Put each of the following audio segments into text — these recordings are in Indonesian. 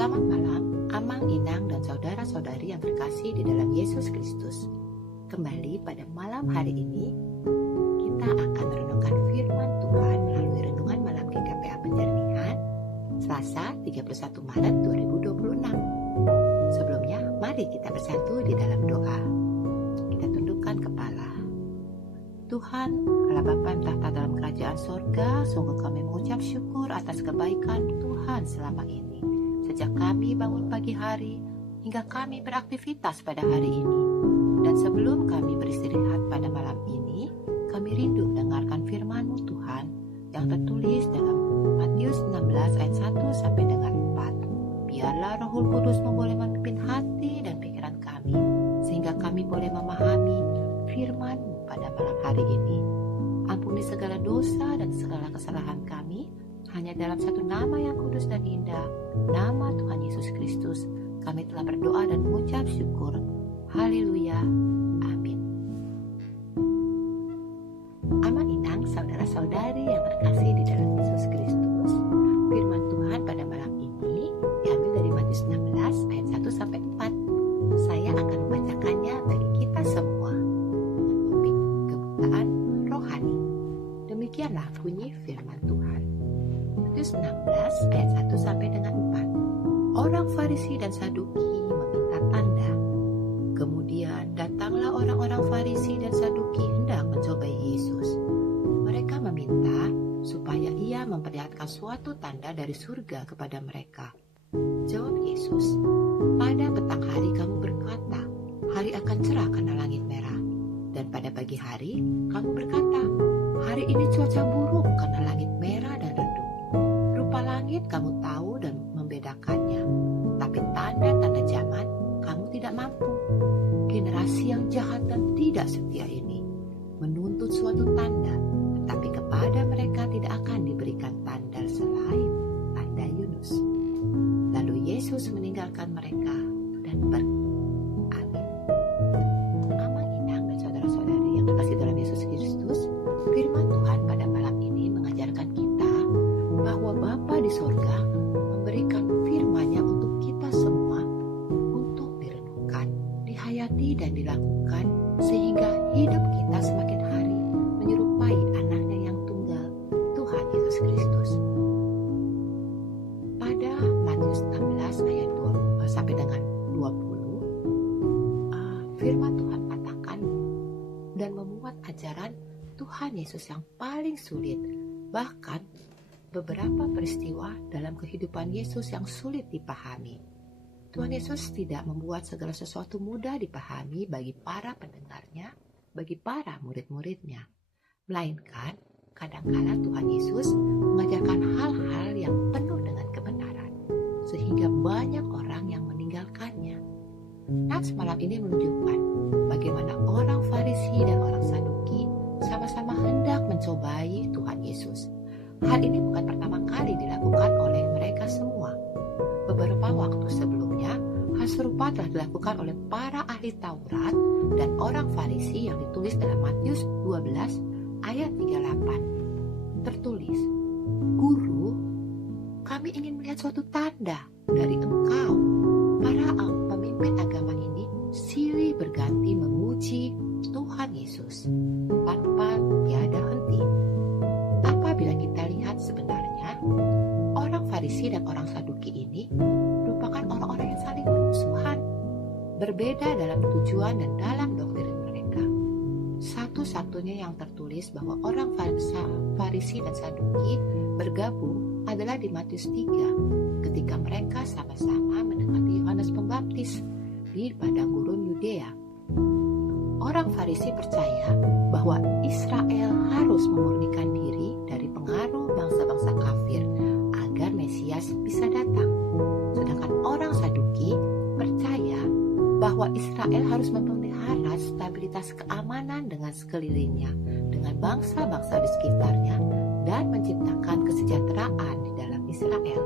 Selamat malam, Amang, Inang, dan saudara-saudari yang terkasih di dalam Yesus Kristus. Kembali pada malam hari ini, kita akan merenungkan firman Tuhan melalui renungan malam GKPA Penjernihan, Selasa 31 Maret 2026. Sebelumnya, mari kita bersatu di dalam doa. Kita tundukkan kepala. Tuhan, Allah Bapa yang tahta dalam kerajaan sorga, sungguh kami mengucap syukur atas kebaikan Tuhan selama ini. Sejak kami bangun pagi hari, hingga kami beraktivitas pada hari ini. Dan sebelum kami beristirahat pada malam ini, kami rindu mendengarkan firman-Mu Tuhan, yang tertulis dalam Matius 16 ayat 1 sampai dengan 4. Biarlah Rohul Kudus-Mu boleh memimpin hati dan pikiran kami, sehingga kami boleh memahami firman-Mu pada malam hari ini. Ampuni segala dosa dan segala kesalahan kami, hanya dalam satu nama yang kudus dan indah, nama Tuhan Yesus Kristus, kami telah berdoa dan mengucap syukur. Haleluya. Amin. Ama Inang, saudara-saudari yang terkasih di dalam Yesus Kristus, firman Tuhan pada malam ini diambil dari Matius 16 ayat 1 sampai 4. Saya akan membacakannya bagi kita semua dengan topik kebutaan rohani. Demikianlah bunyi firman Tuhan. Matius 16 ayat 1 sampai dengan 4. Orang Farisi dan Saduki meminta tanda. Kemudian datanglah orang-orang Farisi dan Saduki hendak mencobai Yesus. Mereka meminta supaya ia memperlihatkan suatu tanda dari surga kepada mereka. Jawab Yesus, pada petang hari kamu berkata, hari akan cerah karena langit merah. Dan pada pagi hari kamu berkata, hari ini cuaca buruk karena langit merah dan redup. Rupa langit kamu tahu dan membedakannya, tapi tanda-tanda zaman kamu tidak mampu. Generasi yang jahat dan tidak setia ini menuntut suatu tanda, tetapi kepada mereka tidak akan diberikan tanda selain tanda Yunus. Lalu Yesus meninggalkan mereka dan pergi. Amin. Amang, Inang, dan saudara-saudari yang terkasih dalam Yesus Kristus, firman Tuhan pada malam ini mengajarkan kita bahwa Bapa di sorga memberikan firman-Nya untuk kita semua, untuk direnungkan, dihayati dan dilakukan, sehingga hidup kita semakin hari menyerupai anaknya yang tunggal, Tuhan Yesus Kristus. Pada Matius 16 ayat 2 sampai dengan 20, firman Tuhan katakan dan memuat ajaran Tuhan Yesus yang paling sulit, bahkan beberapa peristiwa dalam kehidupan Yesus yang sulit dipahami. Tuhan Yesus tidak membuat segala sesuatu mudah dipahami bagi para pendengarnya, bagi para murid-muridnya. Melainkan, kadangkala Tuhan Yesus mengajarkan hal-hal yang penuh dengan kebenaran, sehingga banyak orang yang meninggalkannya. Nats malam ini menunjukkan bagaimana orang Farisi dan orang Saduki sama-sama hendak mencobai Tuhan Yesus. Hal ini bukan pertama kali dilakukan oleh mereka semua. Beberapa waktu sebelumnya, hal serupa telah dilakukan oleh para ahli Taurat dan orang Farisi yang ditulis dalam Matius 12 ayat 38. Tertulis, Guru, kami ingin melihat suatu tanda dari Engkau. Para pemimpin agama ini silih berganti memuji Tuhan Yesus tanpa tiada henti. Apabila kita lihat sebenarnya, orang Farisi dan orang Saduki ini merupakan orang-orang yang saling bermusuhan, berbeda dalam tujuan dan dalam doktrin mereka. Satu-satunya yang tertulis bahwa orang Farisi dan Saduki bergabung adalah di Matius 3, ketika mereka sama-sama mendekati Yohanes Pembaptis di padang gurun Yudea. Orang Farisi percaya bahwa Israel harus memurnikan diri dari pengaruh bangsa-bangsa kafir agar Mesias bisa datang. Sedangkan orang Saduki percaya bahwa Israel harus memelihara stabilitas keamanan dengan sekelilingnya, dengan bangsa-bangsa di sekitarnya, dan menciptakan kesejahteraan di dalam Israel.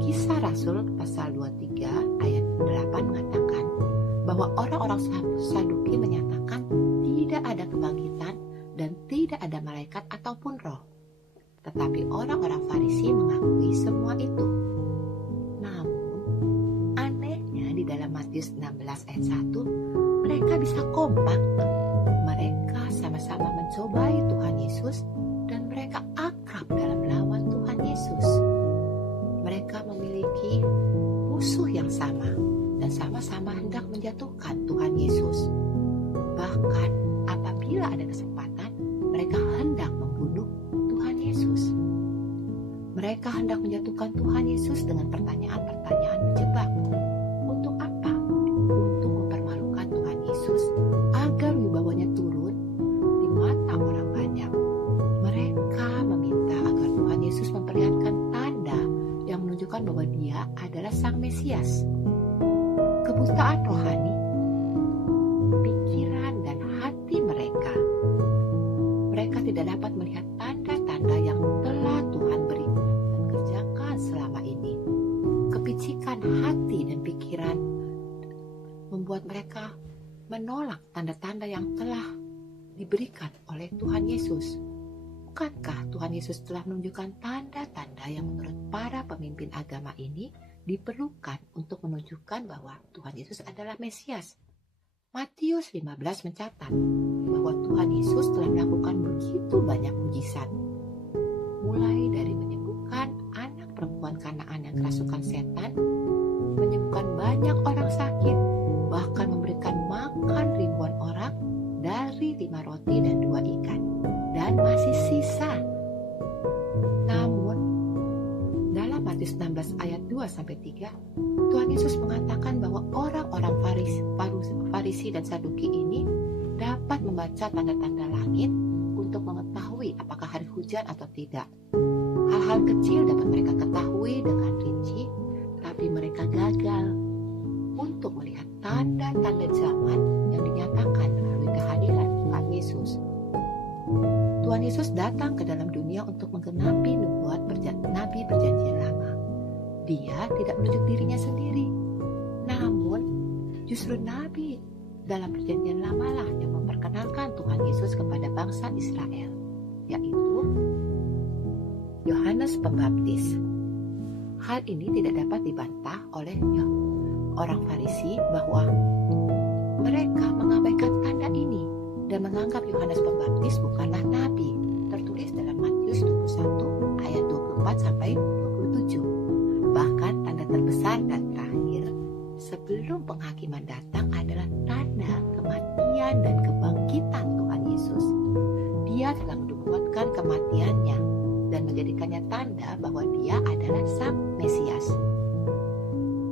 Kisah Rasul pasal 23 ayat 8 mengatakan bahwa orang-orang Saduki menyatakan tidak ada kebangkitan dan tidak ada malaikat ataupun roh. Tetapi orang-orang Farisi mengakui semua itu. Namun Matius 16 ayat 1, mereka bisa kompak. Mereka sama-sama mencobai Tuhan Yesus dan mereka akrab dalam melawan Tuhan Yesus. Mereka memiliki musuh yang sama dan sama-sama hendak menjatuhkan Tuhan Yesus. Bahkan apabila ada kesempatan, mereka hendak membunuh Tuhan Yesus. Mereka hendak menjatuhkan Tuhan Yesus dengan pertanyaan-pertanyaan menjebak. Untuk apa? Untuk mempermalukan Tuhan Yesus agar wibawanya turun di mata orang banyak. Mereka meminta agar Tuhan Yesus memperlihatkan tanda yang menunjukkan bahwa Dia adalah Sang Mesias. Kebutaan rohani, pikiran dan hati mereka. Mereka tidak dapat melihat tanda-tanda yang telah Tuhan berikan dan kerjakan selama ini. Kepicikan hati dan pikiran membuat mereka menolak tanda-tanda yang telah diberikan oleh Tuhan Yesus. Bukankah Tuhan Yesus telah menunjukkan tanda-tanda yang menurut para pemimpin agama ini diperlukan untuk menunjukkan bahwa Tuhan Yesus adalah Mesias? Matius 15 mencatat bahwa Tuhan Yesus telah melakukan begitu banyak mujizat, mulai dari menyembuhkan anak perempuan Kanaan yang kerasukan setan, menyembuhkan banyak orang sakit, bahkan memberikan makan ribuan orang dari 5 roti dan 2 ikan, dan masih sisa. Namun dalam Matius 16 ayat 2-3, Tuhan Yesus mengatakan bahwa orang-orang Farisi dan Saduki ini dapat membaca tanda-tanda langit untuk mengetahui apakah hari hujan atau tidak. Hal-hal kecil dapat mereka ketahui dengan rinci, tapi mereka gagal untuk melihat tanda-tanda zaman yang dinyatakan melalui kehadiran Tuhan Yesus. Tuhan Yesus datang ke dalam dunia untuk menggenapi nubuat Nabi Perjanjian Lama. Dia tidak menunjuk dirinya sendiri, namun justru Nabi dalam Perjanjian Lama lah yang memperkenalkan Tuhan Yesus kepada bangsa Israel, yaitu Yohanes Pembaptis. Hal ini tidak dapat dibantah oleh orang Farisi bahwa mereka mengabaikan tanda ini dan menganggap Yohanes Pembaptis bukanlah nabi, tertulis dalam Matius 21 ayat 24-27. Bahkan tanda terbesar dan terakhir sebelum penghakiman datang adalah tanda kematian dan kebangkitan Tuhan Yesus. Dia telah menubuatkan kematiannya dan menjadikannya tanda bahwa Dia adalah Sang Mesias.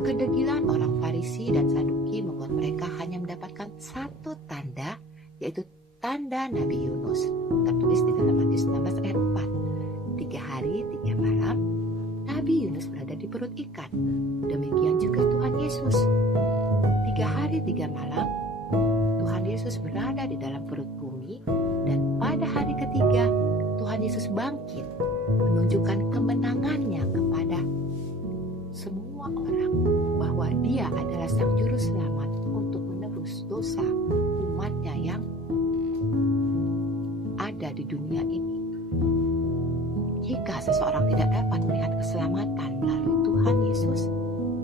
Kedegilan orang Farisi dan Saduki membuat mereka hanya mendapatkan satu tanda, yaitu tanda Nabi Yunus, tertulis di dalam Matius 16 ayat 4. 3 hari 3 malam Nabi Yunus berada di perut ikan. Demikian juga Tuhan Yesus. 3 hari 3 malam Tuhan Yesus berada di dalam perut bumi, dan pada hari ketiga Tuhan Yesus bangkit, menunjukkan kemenangannya kepada semua orang bahwa Dia adalah Sang Juru Selamat untuk menebus dosa umatnya yang ada di dunia ini. Jika seseorang tidak dapat melihat keselamatan melalui Tuhan Yesus,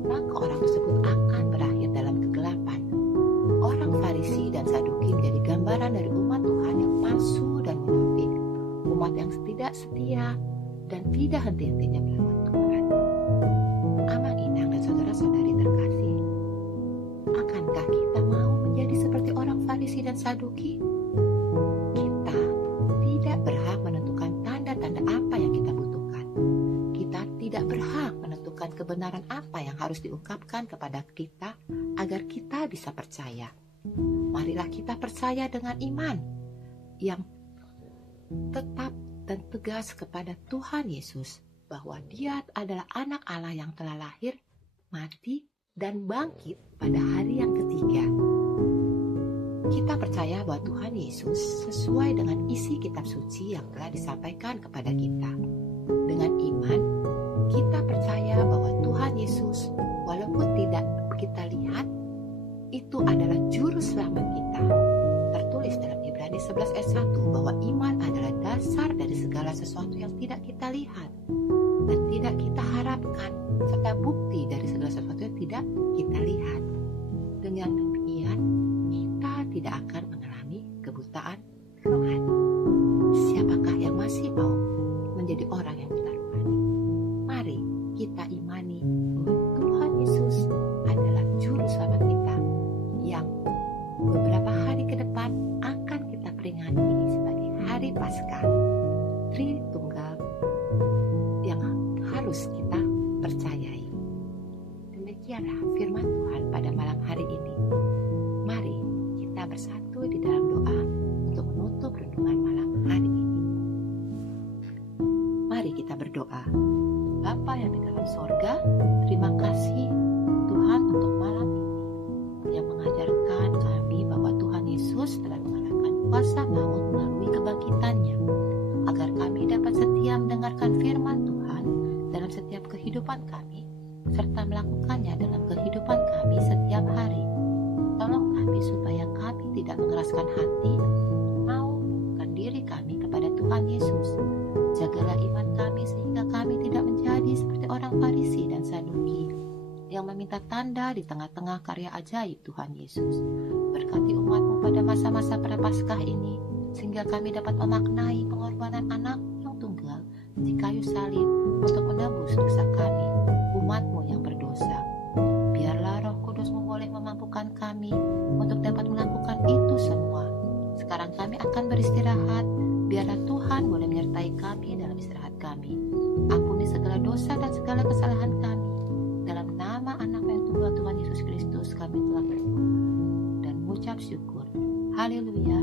maka orang tersebut akan berakhir dalam kegelapan. Orang Farisi dan Saduki menjadi gambaran dari umat Tuhan yang palsu dan munafik, umat yang tidak setia dan tidak henti-hentinya melawan Tuhan. Amang Inang dan saudara-saudari terkasih, akankah kita mau menjadi seperti orang Farisi dan Saduki? Kita tidak berhak menentukan tanda-tanda apa yang kita butuhkan. Kita tidak berhak menentukan kebenaran apa yang harus diungkapkan kepada kita agar kita bisa percaya. Marilah kita percaya dengan iman yang tetap dan tegas kepada Tuhan Yesus, bahwa Dia adalah anak Allah yang telah lahir, mati, dan bangkit pada hari yang ketiga. Kita percaya bahwa Tuhan Yesus sesuai dengan isi kitab suci yang telah disampaikan kepada kita. Dengan iman, kita percaya bahwa Tuhan Yesus, walaupun tidak kita lihat, itu adalah juru selamat kita. Tertulis dalam Ibrani 11 ayat 1 bahwa iman adalah dasar dari segala sesuatu yang tidak kita lihat dan tidak kita harapkan, serta bukti dari segala sesuatu yang tidak kita lihat. Dengan demikian, kita tidak akan mengalami kebutaan rohani. Siapakah yang masih mau menjadi orang yang buta rohani? Mari kita imani bahwa Tuhan Yesus adalah juru selamat kita yang beberapa hari ke depan akan kita peringati sebagai hari Paskah Tritunggal yang harus kita percayai. Demikianlah firman Tuhan pada malam hari ini. Mari kita bersatu di dalam doa untuk menutup renungan malam hari ini. Mari kita berdoa. Bapa yang di dalam sorga, terima kasih Tuhan untuk malam ini yang mengajarkan kami bahwa Tuhan Yesus telah mengalahkan kuasa maut melalui kebangkitannya, agar kami dapat setia mendengarkan firman Tuhan dalam setiap kehidupan kami, serta melakukannya dalam kehidupan kami setiap hari. Tolong kami supaya kami tidak mengeraskan hati, mau membuka diri kami kepada Tuhan Yesus. Jagalah iman kami sehingga kami tidak menjadi seperti orang Farisi dan Saduki yang meminta tanda di tengah-tengah karya ajaib Tuhan Yesus. Berkati umat-Mu pada masa-masa prapaskah ini, sehingga kami dapat memaknai pengorbanan anak yang tunggal di kayu salib untuk menebus dosa kami, umat-Mu yang berdosa. Biarlah Roh Kudus-Mu boleh memampukan kami untuk dapat melakukan itu semua. Sekarang kami akan beristirahat. Biarlah Tuhan boleh menyertai kami dalam istirahat kami. Ampuni segala dosa dan segala kesalahan kami. Dalam nama anak yang tunggal Tuhan Yesus Kristus kami telah berdoa dan mengucap syukur. Haleluya.